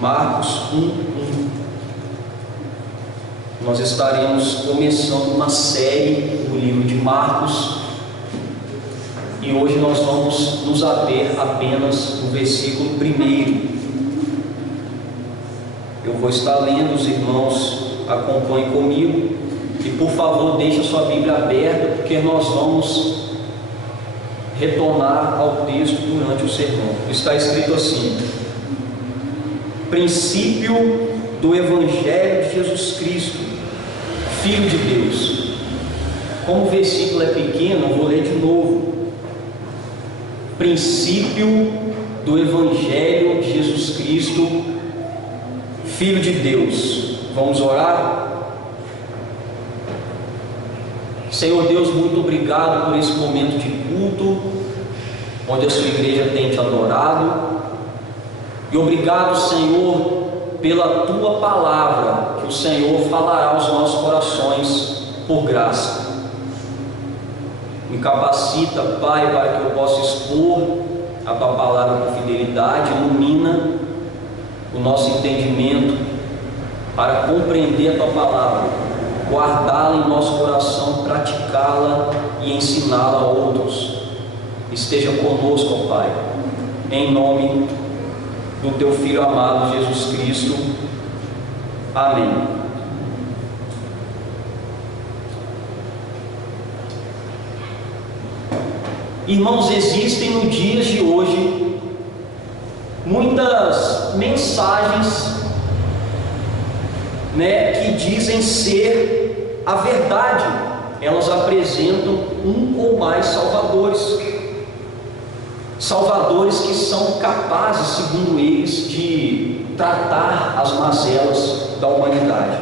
Marcos 1:1. Nós estaremos começando uma série no livro de Marcos e hoje nós vamos nos ater apenas no versículo 1. Eu vou estar lendo, os irmãos acompanhem comigo e por favor deixe a sua Bíblia aberta, porque nós vamos retornar ao texto durante o sermão. Está escrito assim: princípio do Evangelho de Jesus Cristo, Filho de Deus. Como o versículo é pequeno, eu vou ler de novo. Princípio do Evangelho de Jesus Cristo, Filho de Deus. Vamos orar? Senhor Deus, muito obrigado por esse momento de culto, onde a sua igreja tem te adorado. E obrigado, Senhor, pela tua palavra, que o Senhor falará aos nossos corações por graça. Me capacita, Pai, para que eu possa expor a tua palavra com fidelidade. Ilumina o nosso entendimento para compreender a tua palavra, guardá-la em nosso coração, praticá-la e ensiná-la a outros. Esteja conosco, ó Pai, em nome do teu Filho amado Jesus Cristo. Amém. Irmãos, existem nos dias de hoje muitas mensagens, que dizem ser a verdade. Elas apresentam um ou mais salvadores que são capazes, segundo eles, de tratar as mazelas da humanidade.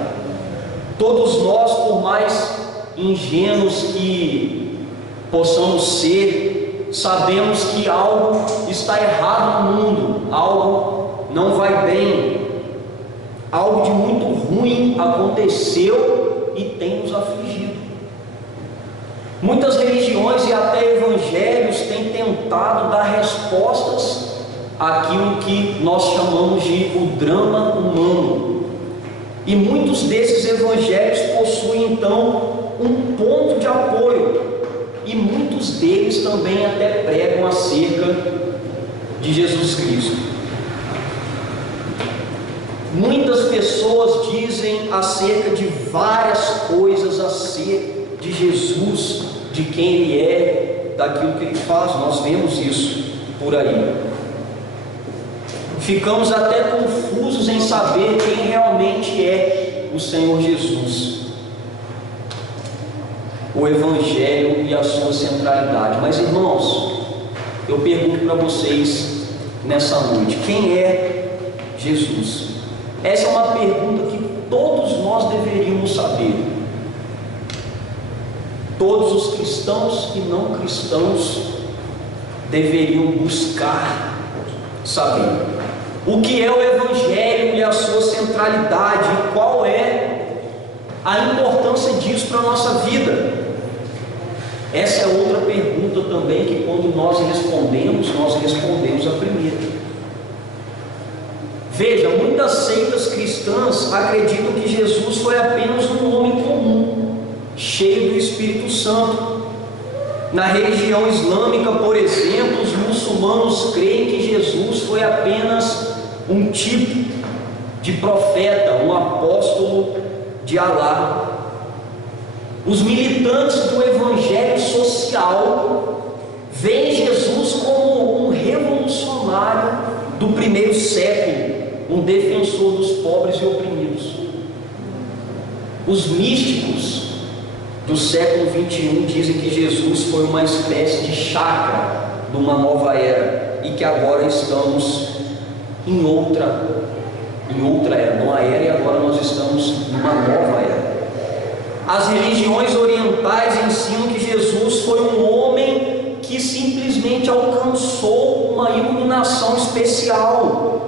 Todos nós, por mais ingênuos que possamos ser, sabemos que algo está errado no mundo, algo não vai bem, algo de muito ruim aconteceu e tem nos afligido. Muitas religiões e até evangelhos têm tentado dar respostas àquilo que nós chamamos de o drama humano. E muitos desses evangelhos possuem então um ponto de apoio, e muitos deles também até pregam acerca de Jesus Cristo. Muitas pessoas dizem acerca de várias coisas acerca de Jesus, de quem Ele é, daquilo que Ele faz. Nós vemos isso por aí. Ficamos até confusos em saber quem realmente é o Senhor Jesus, o Evangelho e a sua centralidade. Mas, irmãos, eu pergunto para vocês nessa noite: quem é Jesus? Essa é uma pergunta que todos nós deveríamos saber. Todos os cristãos e não cristãos deveriam buscar saber o que é o Evangelho e a sua centralidade, e qual é a importância disso para a nossa vida. Essa é outra pergunta também, que quando nós respondemos a primeira. Veja, muitas seitas cristãs acreditam que Jesus foi apenas um homem comum, cheio do Espírito Santo. Na religião islâmica, por exemplo, os muçulmanos creem que Jesus foi apenas um tipo de profeta, um apóstolo de Alá. Os militantes do evangelho social veem Jesus como um revolucionário do primeiro século, um defensor dos pobres e oprimidos. Os místicos do século 21 dizem que Jesus foi uma espécie de chakra de uma nova era, e que agora estamos em outra era, numa era, e agora nós estamos numa nova era. As religiões orientais ensinam que Jesus foi um homem que simplesmente alcançou uma iluminação especial,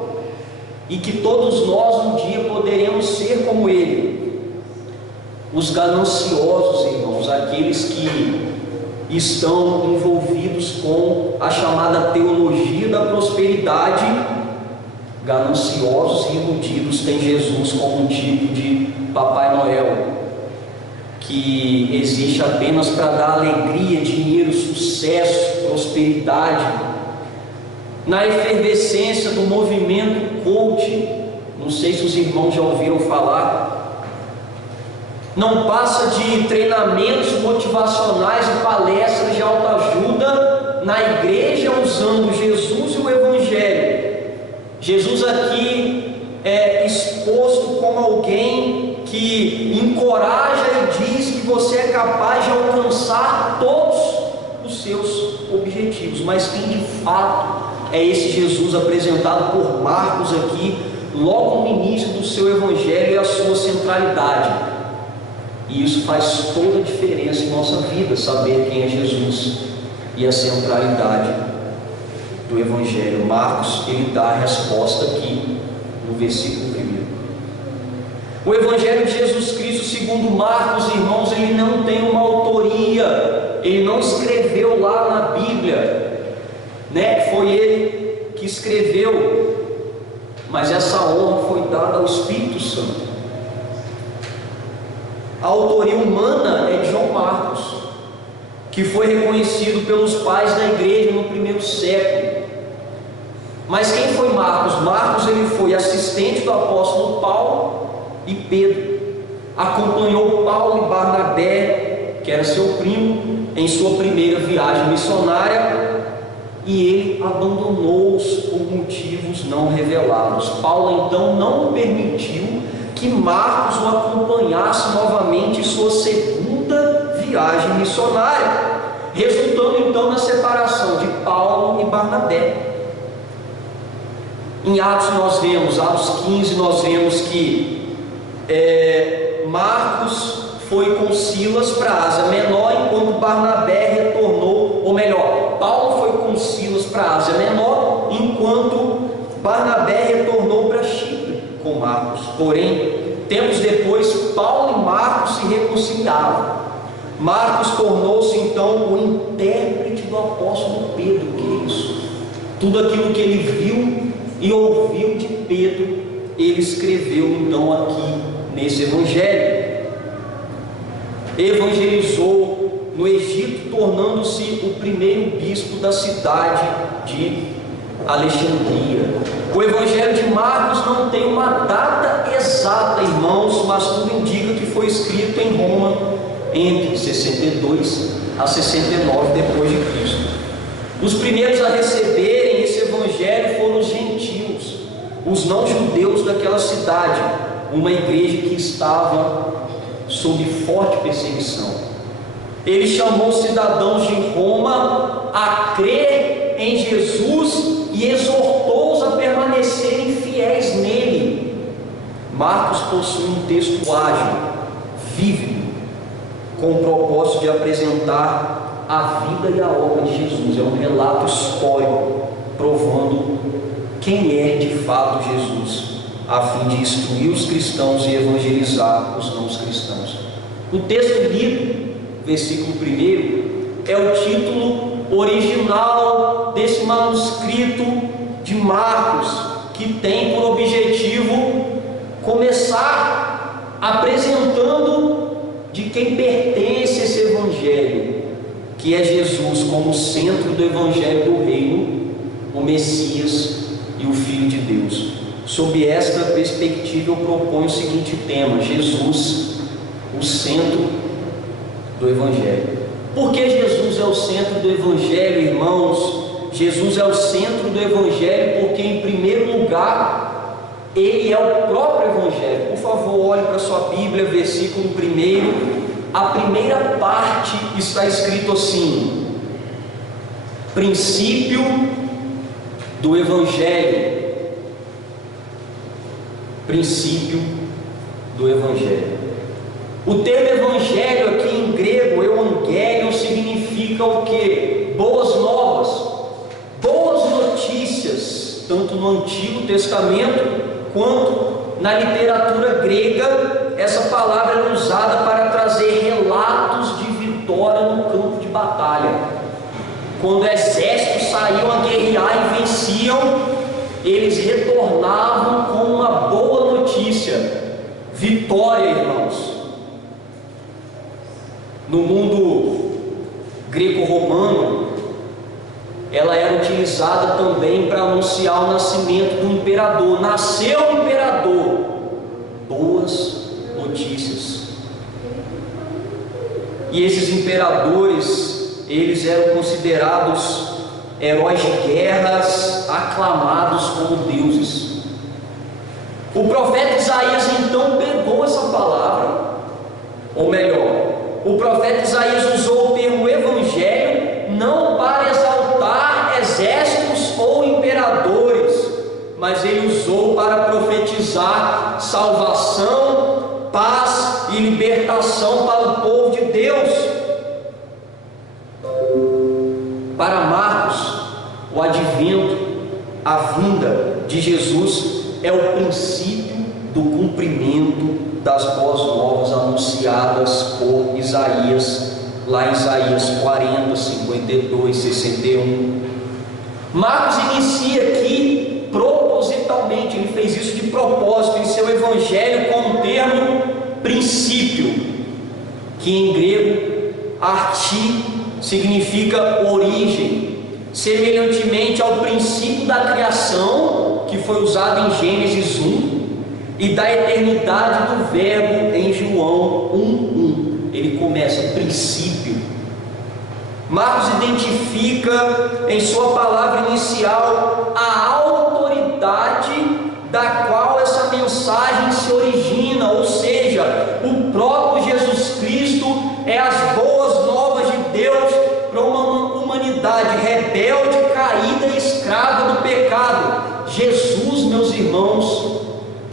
e que todos nós um dia poderemos ser como ele. Os gananciosos, irmãos, aqueles que estão envolvidos com a chamada teologia da prosperidade, gananciosos e iludidos têm Jesus como um tipo de Papai Noel, que existe apenas para dar alegria, dinheiro, sucesso, prosperidade. Na efervescência do movimento coach, não sei se os irmãos já ouviram falar, não passa de treinamentos motivacionais e palestras de autoajuda na igreja, usando Jesus e o Evangelho. Jesus aqui é exposto como alguém que encoraja e diz que você é capaz de alcançar todos os seus objetivos. Mas quem de fato é esse Jesus apresentado por Marcos aqui, logo no início do seu Evangelho, e a sua centralidade? E isso faz toda a diferença em nossa vida, saber quem é Jesus e a centralidade do Evangelho. Marcos, ele dá a resposta aqui no versículo 1. O Evangelho de Jesus Cristo, segundo Marcos, irmãos, ele não tem uma autoria, ele não escreveu lá na Bíblia, né? Foi ele que escreveu, mas essa honra foi dada ao Espírito Santo. A autoria humana é de João Marcos, que foi reconhecido pelos pais da igreja no primeiro século. Mas quem foi Marcos? Marcos, ele foi assistente do apóstolo Paulo e Pedro. Acompanhou Paulo e Barnabé, que era seu primo, em sua primeira viagem missionária, e ele abandonou-os por motivos não revelados. Paulo então não permitiu que Marcos o acompanhasse novamente em sua segunda viagem missionária, resultando então na separação de Paulo e Barnabé. Em Atos nós vemos, Atos 15, nós vemos que Marcos foi com Silas para a Ásia Menor, enquanto Barnabé retornou, ou melhor, Paulo foi com Silas para a Ásia Menor, enquanto Barnabé retornou para Chipre com Marcos. Porém, tempos depois, Paulo e Marcos se reconciliaram. Marcos tornou-se então o intérprete do apóstolo Pedro. Que é isso? Tudo aquilo que ele viu e ouviu de Pedro, ele escreveu então aqui nesse Evangelho. Evangelizou no Egito, tornando-se o primeiro bispo da cidade de Alexandria. O Evangelho de Marcos não tem uma data exata, irmãos, mas tudo indica que foi escrito em Roma entre 62 a 69 depois de Cristo. Os primeiros a receberem esse Evangelho foram os gentios, os não-judeus daquela cidade, uma igreja que estava sob forte perseguição. Ele chamou os cidadãos de Roma a crer em Jesus e exortou-os a permanecerem fiéis nele. Marcos possui um texto ágil, vívido, com o propósito de apresentar a vida e a obra de Jesus. É um relato histórico, provando quem é de fato Jesus, a fim de instruir os cristãos e evangelizar os não cristãos. O texto lido, versículo 1, é o título original desse manuscrito de Marcos, que tem por objetivo começar apresentando de quem pertence esse Evangelho, que é Jesus como centro do Evangelho do Reino, o Messias e o Filho de Deus. Sob esta perspectiva eu proponho o seguinte tema: Jesus, o centro do Evangelho. Por que Jesus é o centro do Evangelho, irmãos? Jesus é o centro do Evangelho porque, em primeiro lugar, Ele é o próprio Evangelho. Por favor, olhe para a sua Bíblia, versículo 1. A primeira parte está escrito assim: princípio do Evangelho. Princípio do Evangelho. O termo Evangelho aqui em grego, Evangelion, significa o que? Boas novas, boas notícias, tanto no Antigo Testamento quanto na literatura grega. Essa palavra é usada para trazer relatos de vitória no campo de batalha. Quando exércitos saíam a guerrear e venciam, eles retornavam com uma boa notícia. Vitória, irmãos. No mundo greco-romano, ela era utilizada também para anunciar o nascimento do imperador. Nasceu o imperador, boas notícias. E esses imperadores, eles eram considerados heróis de guerras, aclamados como deuses. O profeta Isaías então pegou essa palavra, ou melhor, o profeta Isaías usou o termo evangelho não para exaltar exércitos ou imperadores, mas ele usou para profetizar salvação, paz e libertação para o povo de Deus. Para Marcos, o advento, a vinda de Jesus é o princípio do cumprimento das boas novas anunciadas por Isaías, lá em Isaías 40, 52, 61. Marcos inicia aqui propositalmente, ele fez isso de propósito em seu evangelho com o termo princípio, que em grego arti significa origem, semelhantemente ao princípio da criação que foi usado em Gênesis 1 e da eternidade do verbo em João 1:1. Ele começa princípio. Marcos identifica em sua palavra inicial a autoridade da qual essa mensagem se origina, ou seja, o próprio Jesus Cristo é as boas novas de Deus para uma humanidade rebelde, caída e escrava do pecado. Jesus, meus irmãos,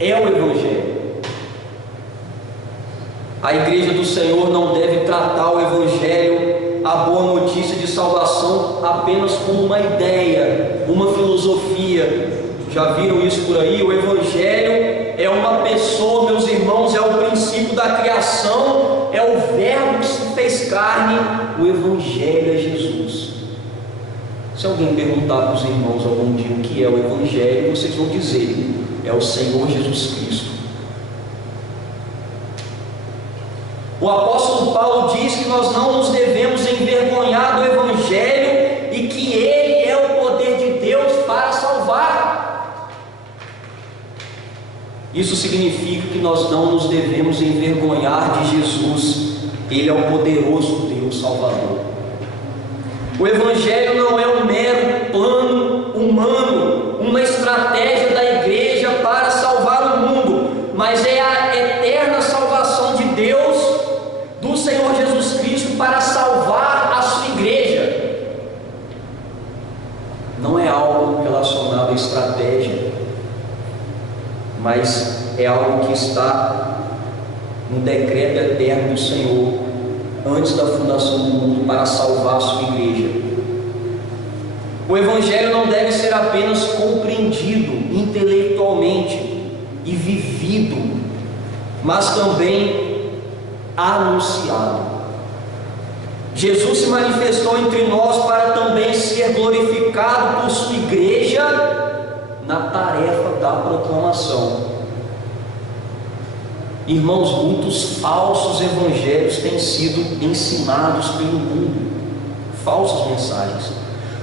é o Evangelho. A igreja do Senhor não deve tratar o Evangelho, a boa notícia de salvação, apenas como uma ideia, uma filosofia. Já viram isso por aí? O Evangelho é uma pessoa, meus irmãos, é o princípio da criação, é o verbo que se fez carne. O Evangelho é Jesus. Se alguém perguntar para os irmãos algum dia o que é o Evangelho, vocês vão dizer: é o Senhor Jesus Cristo. O apóstolo Paulo diz que nós não nos devemos envergonhar do Evangelho e que ele é o poder de Deus para salvar. Isso significa que nós não nos devemos envergonhar de Jesus. Ele é o poderoso Deus Salvador. O Evangelho não é um mero plano humano, uma estratégia da igreja para salvar o mundo, mas é a eterna salvação de Deus, do Senhor Jesus Cristo, para salvar a sua igreja. Não é algo relacionado à estratégia, mas é algo que está no decreto eterno do Senhor, antes da fundação do mundo, para salvar a sua igreja. O Evangelho não deve ser apenas compreendido intelectualmente e vivido, mas também anunciado. Jesus se manifestou entre nós para também ser glorificado por sua igreja na tarefa da proclamação. Irmãos, muitos falsos evangelhos têm sido ensinados pelo mundo, falsas mensagens.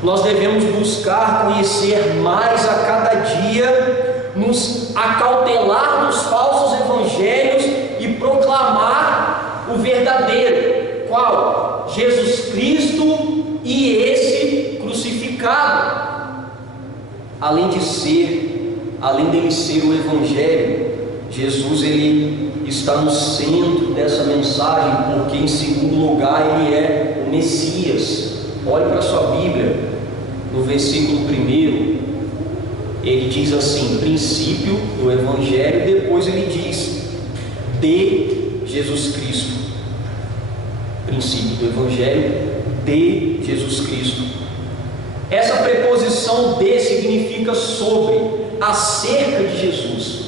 Nós devemos buscar conhecer mais a cada dia, nos acautelar dos falsos evangelhos e proclamar o verdadeiro. Qual? Jesus Cristo e esse crucificado. Além dele ser o evangelho, Jesus ele está no centro dessa mensagem, porque em segundo lugar ele é o Messias. Olhe para a sua Bíblia, no versículo 1, ele diz assim: princípio do Evangelho, depois ele diz de Jesus Cristo. Princípio do Evangelho de Jesus Cristo. Essa preposição de significa sobre, acerca de Jesus.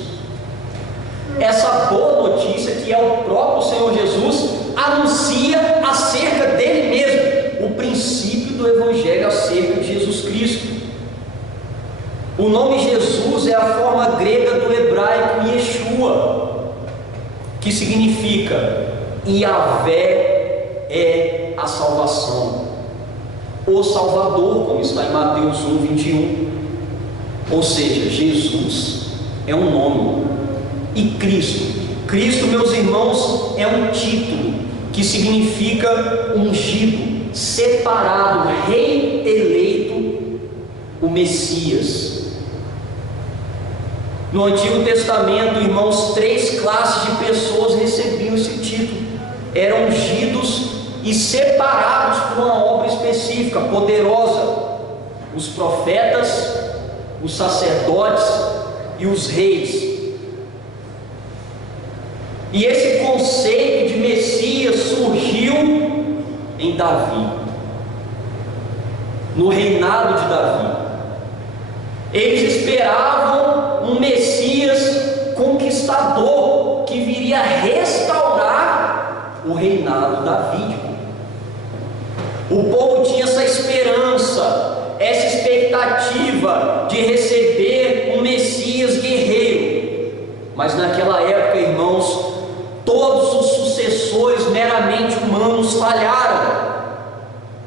Essa boa notícia, que é o próprio Senhor Jesus, anuncia acerca dele mesmo, o princípio do Evangelho acerca de Jesus Cristo. O nome Jesus a forma grega do hebraico Yeshua, que significa Yahvé é a salvação, o Salvador, como está em Mateus 1:21. Ou seja, Jesus é um nome, e Cristo, meus irmãos, é um título que significa ungido, separado, rei eleito, o Messias. No Antigo Testamento, irmãos, 3 classes de pessoas recebiam esse título. Eram ungidos e separados por uma obra específica, poderosa: os profetas, os sacerdotes e os reis. E esse conceito de Messias surgiu em Davi, no reinado de Davi. Eles esperavam um Messias conquistador que viria restaurar o reinado davídico. O povo tinha essa esperança, essa expectativa de receber um Messias guerreiro. Mas naquela época, irmãos, todos os sucessores meramente humanos falharam.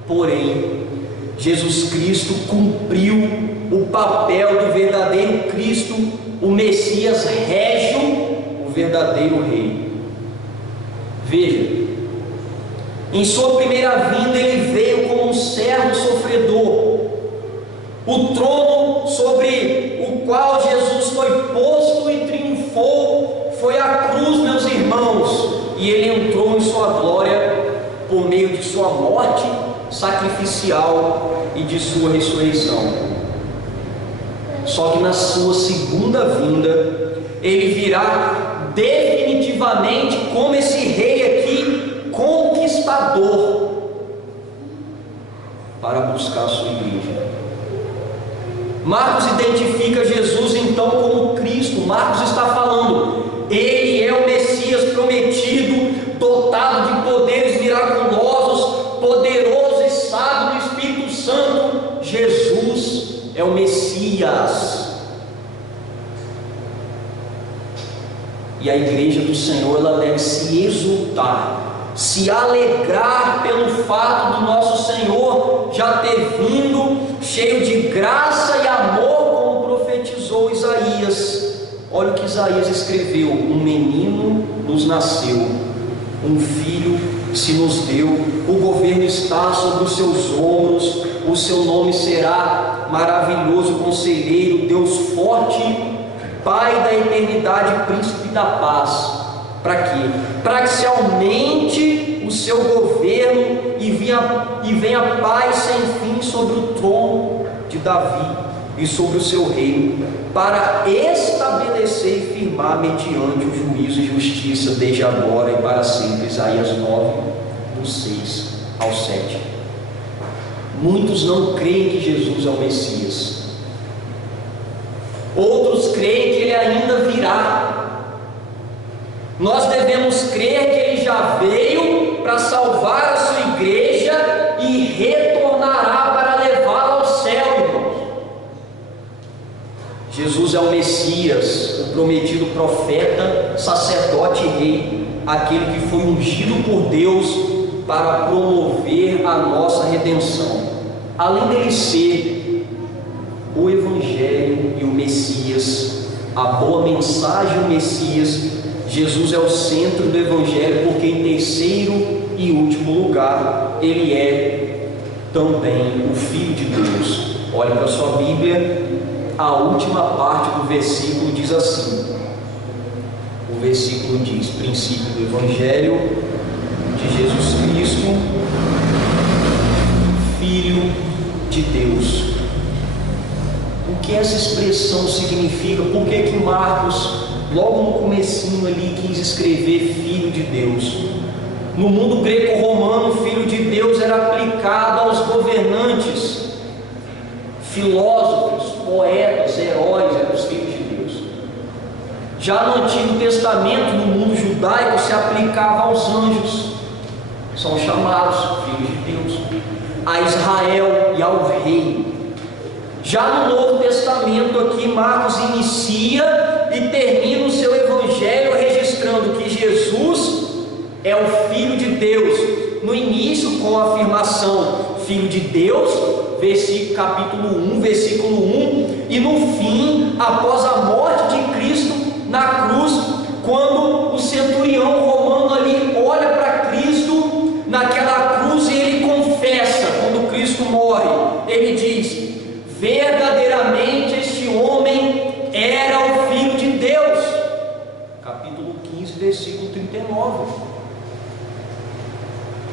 Porém, Jesus Cristo cumpriu o papel do verdadeiro Cristo, o Messias régio, o verdadeiro rei. Veja, em sua primeira vinda ele veio como um servo sofredor. O trono sobre o qual Jesus foi posto e triunfou foi a cruz, meus irmãos, e ele entrou em sua glória por meio de sua morte sacrificial e de sua ressurreição. Só que na sua segunda vinda ele virá definitivamente como esse rei aqui, conquistador, para buscar a sua igreja. Marcos identifica Jesus então como Cristo. Marcos está falando: ele é o Messias prometido, dotado de poderes miraculosos, poderoso e sábio do Espírito Santo. Jesus é o Messias. E a igreja do Senhor, ela deve se exultar, se alegrar pelo fato do nosso Senhor já ter vindo cheio de graça e amor, como profetizou Isaías. Olha o que Isaías escreveu: um menino nos nasceu, um filho se nos deu, o governo está sobre os seus ombros, o seu nome será Maravilhoso Conselheiro, Deus Forte, Pai da Eternidade, Príncipe da Paz. Para quê? Para que se aumente o seu governo e venha paz sem fim sobre o trono de Davi e sobre o seu reino, para estabelecer e firmar mediante o juízo e justiça desde agora e para sempre. Isaías 9, do 6 ao 7. Muitos não creem que Jesus é o Messias. Outros creem que ele ainda virá. Nós devemos crer que ele já veio para salvar a sua igreja e retornará para levá-la ao céu, irmãos. Jesus é o Messias, o prometido profeta, sacerdote e rei, aquele que foi ungido por Deus para promover a nossa redenção. Além dele ser o Evangelho e o Messias, a boa mensagem, o Messias, Jesus é o centro do Evangelho, porque em terceiro e último lugar, ele é também o Filho de Deus. Olhe para a sua Bíblia, a última parte do versículo diz assim: o versículo diz: princípio do Evangelho de Jesus Cristo, Filho de Deus. O que essa expressão significa? Por que Marcos, logo no comecinho ali, quis escrever Filho de Deus? No mundo greco-romano, Filho de Deus era aplicado aos governantes, filósofos, poetas, heróis, eram os filhos de Deus. Já no Antigo Testamento, no mundo judaico, se aplicava aos anjos, são chamados filhos de Deus, a Israel e ao rei. Já no Novo Testamento aqui, Marcos inicia e termina o seu evangelho registrando que Jesus é o Filho de Deus. No início com a afirmação Filho de Deus, capítulo 1, versículo 1, e no fim, após a morte de Cristo na cruz, quando o centurião romano ali olha para Cristo naquela cruz e ele confessa, quando Cristo morre, ele diz: verdadeiramente este homem era o Filho de Deus. Capítulo 15, versículo 39.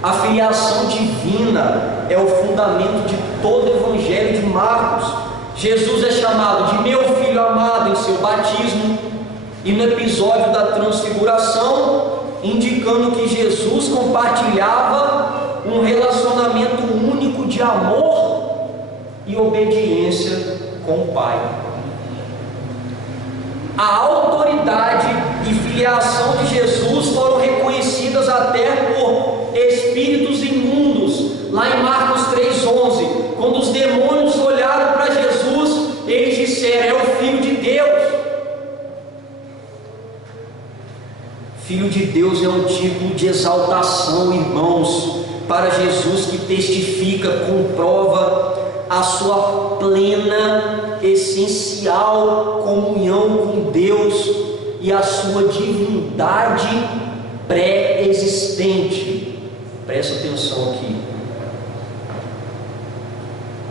A filiação divina é o fundamento de todo o evangelho de Marcos. Jesus é chamado de meu filho amado em seu batismo, e no episódio da transfiguração, indicando que Jesus compartilhava um relacionamento único de amor e obediência com o Pai. A autoridade e filiação de Jesus foram reconhecidas até por espíritos imundos, lá em Marcos 3,11, quando os demônios olharam para Jesus, eles disseram: é o Filho de Deus. Filho de Deus é um título de exaltação, irmãos, para Jesus, que testifica, comprova a sua plena, essencial comunhão com Deus e a sua divindade pré-existente. Presta atenção aqui.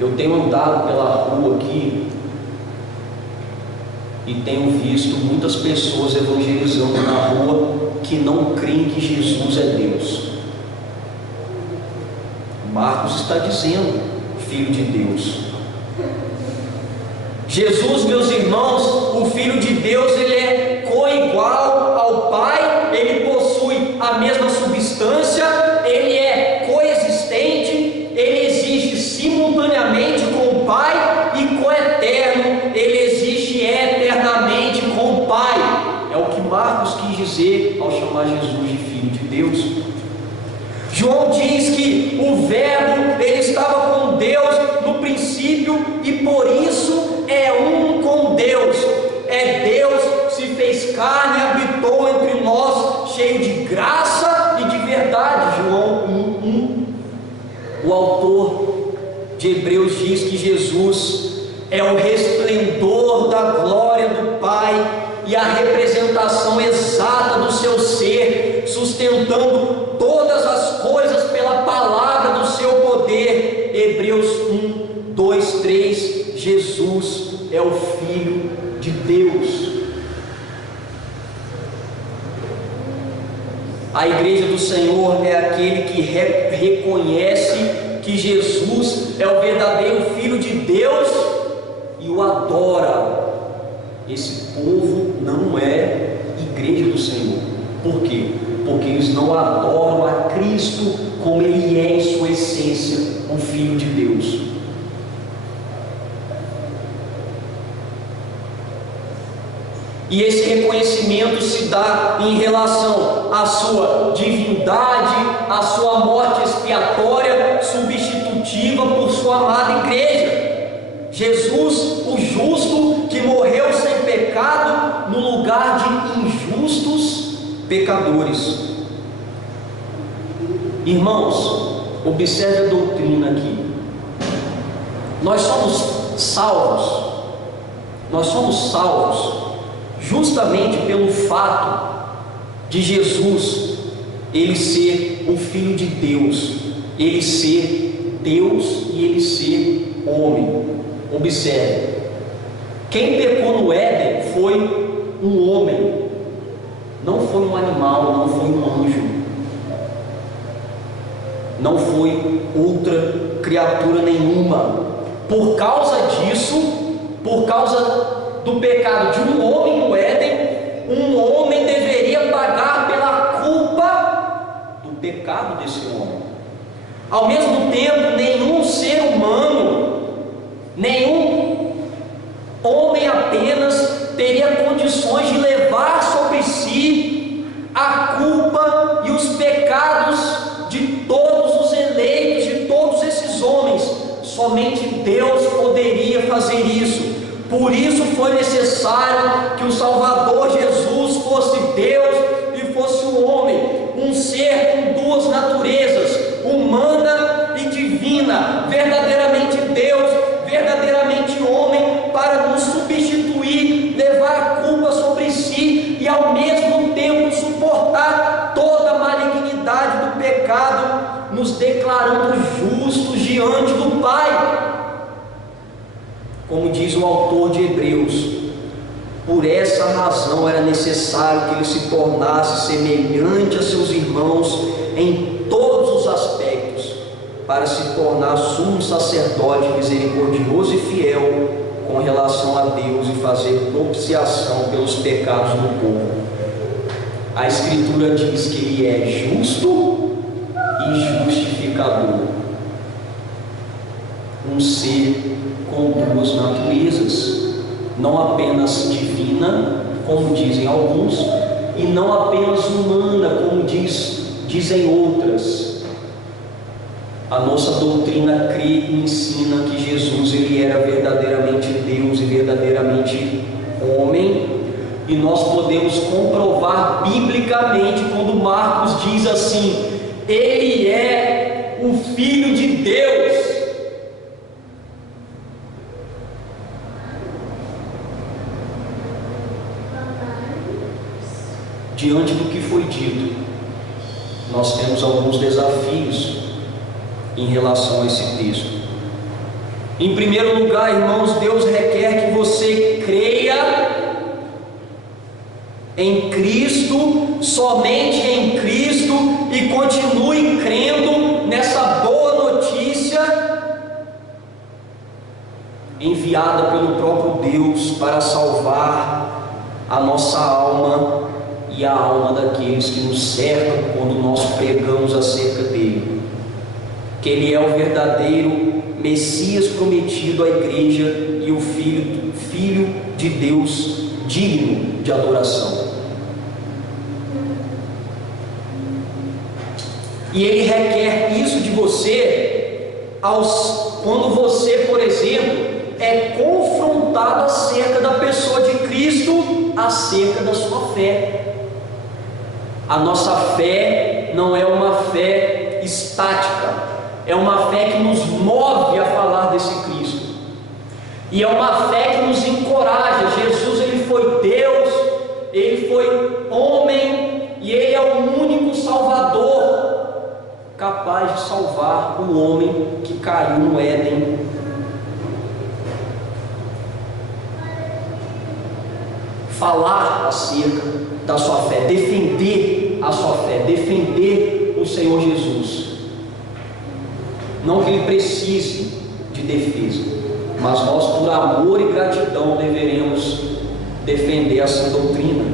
Eu tenho andado pela rua aqui e tenho visto muitas pessoas evangelizando na rua que não creem que Jesus é Deus. Marcos está dizendo Filho de Deus. Jesus, meus irmãos, o Filho de Deus, ele é coigual ao Pai, ele possui a mesma substância, ele é coexistente, ele existe simultaneamente com o Pai e coeterno, ele existe eternamente com o Pai. É o que Marcos quis dizer ao chamar Jesus de Filho de Deus. João diz que o Verbo, ele estava com Deus no princípio e por isso é um com Deus. É Deus se fez carne e habitou entre nós, cheio de graça e de verdade. João 1:1. O autor de Hebreus diz que Jesus é o resplendor da glória do Pai e a representação exata do seu ser, sustentando todas as coisas pela palavra do seu poder. Hebreus 1, 2, 3. Jesus é o Filho de Deus. A igreja do Senhor é aquele que reconhece que Jesus é o verdadeiro Filho de Deus e o adora. Esse povo não é igreja do Senhor. Por quê? Porque eles não adoram a Cristo como Ele é em sua essência, o Filho de Deus. E esse reconhecimento se dá em relação à sua divindade, à sua morte expiatória, substitutiva por sua amada igreja. Jesus, o justo, que morreu sem pecado no lugar de injustos pecadores. Irmãos, observe a doutrina aqui. Nós somos salvos justamente pelo fato de Jesus, ele ser o Filho de Deus, ele ser Deus e ele ser homem. Observe, quem pecou no Éden foi um homem, não foi um animal, não foi um anjo, não foi outra criatura nenhuma. Por causa disso, por causa do pecado de um homem no Éden, um homem deveria pagar pela culpa do pecado desse homem. Ao mesmo tempo, nenhum ser humano, nenhum homem apenas teria condições de levar sobre si a culpa e os pecados de todos os eleitos, de todos esses homens. Somente Deus poderia fazer Por isso foi necessário que o Salvador Jesus fosse Deus e fosse o homem, um ser com duas naturezas, humana e divina, verdadeiramente Deus, verdadeiramente homem, para nos substituir, levar a culpa sobre si e ao mesmo tempo suportar toda a malignidade do pecado, nos declarando justos diante do Pai. Como diz o autor de Hebreus, por essa razão era necessário que ele se tornasse semelhante a seus irmãos em todos os aspectos, para se tornar sumo sacerdote misericordioso e fiel com relação a Deus e fazer propiciação pelos pecados do povo. A Escritura diz que ele é justo e justificador, um ser com duas naturezas, não apenas divina, como dizem alguns, e não apenas humana, como dizem outras. A nossa doutrina crê e ensina que Jesus ele era verdadeiramente Deus e verdadeiramente homem, e nós podemos comprovar biblicamente quando Marcos diz assim: ele é o Filho de Deus. Diante do que foi dito, nós temos alguns desafios em relação a esse texto. Em primeiro lugar, irmãos, Deus requer que você creia em Cristo, somente em Cristo, e continue crendo nessa boa notícia enviada pelo próprio Deus para salvar a nossa alma e a alma daqueles que nos cercam quando nós pregamos acerca dele, que ele é o verdadeiro Messias prometido à igreja e o Filho de Deus digno de adoração. E ele requer isso de você quando você, por exemplo, é confrontado acerca da pessoa de Cristo, acerca da sua fé. A nossa fé não é uma fé estática, é uma fé que nos move a falar desse Cristo, e é uma fé que nos encoraja. Jesus ele foi Deus, ele foi homem, e ele é o único Salvador capaz de salvar o homem que caiu no Éden. Falar acerca da sua fé, defender a sua fé, defender o Senhor Jesus. Não que ele precise de defesa, mas nós, por amor e gratidão, deveremos defender essa doutrina.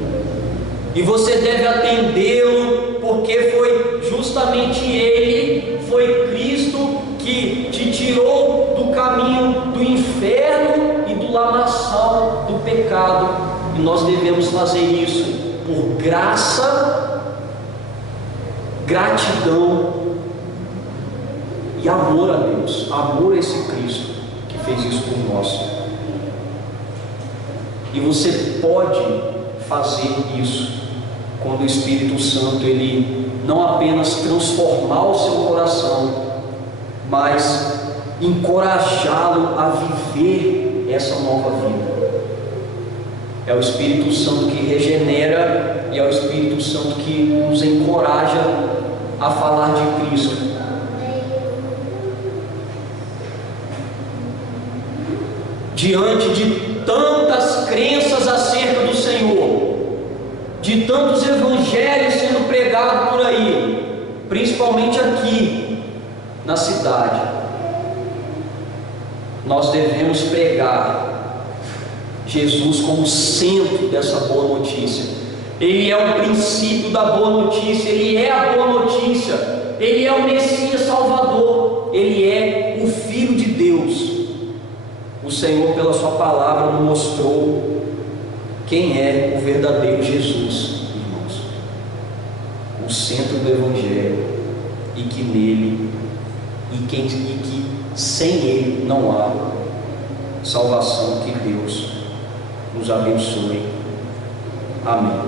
E você deve atendê-lo, porque foi justamente ele, foi Cristo que te tirou do caminho do inferno e do lamaçal do pecado. E nós devemos fazer isso por graça, gratidão e amor a Deus, amor a esse Cristo que fez isso por nós. E você pode fazer isso quando o Espírito Santo ele não apenas transformar o seu coração, mas encorajá-lo a viver essa nova vida. É o Espírito Santo que regenera e é o Espírito Santo que nos encoraja a falar de Cristo. Diante de tantas crenças acerca do Senhor, de tantos evangelhos sendo pregados por aí, principalmente aqui na cidade, nós devemos pregar Jesus como centro dessa boa notícia. Ele é o princípio da boa notícia, ele é a boa notícia, ele é o Messias Salvador, ele é o Filho de Deus. O Senhor, pela sua palavra, nos mostrou quem é o verdadeiro Jesus, irmãos, o centro do Evangelho, e que nele, e que sem ele não há salvação. Que Deus nos abençoe. Amém.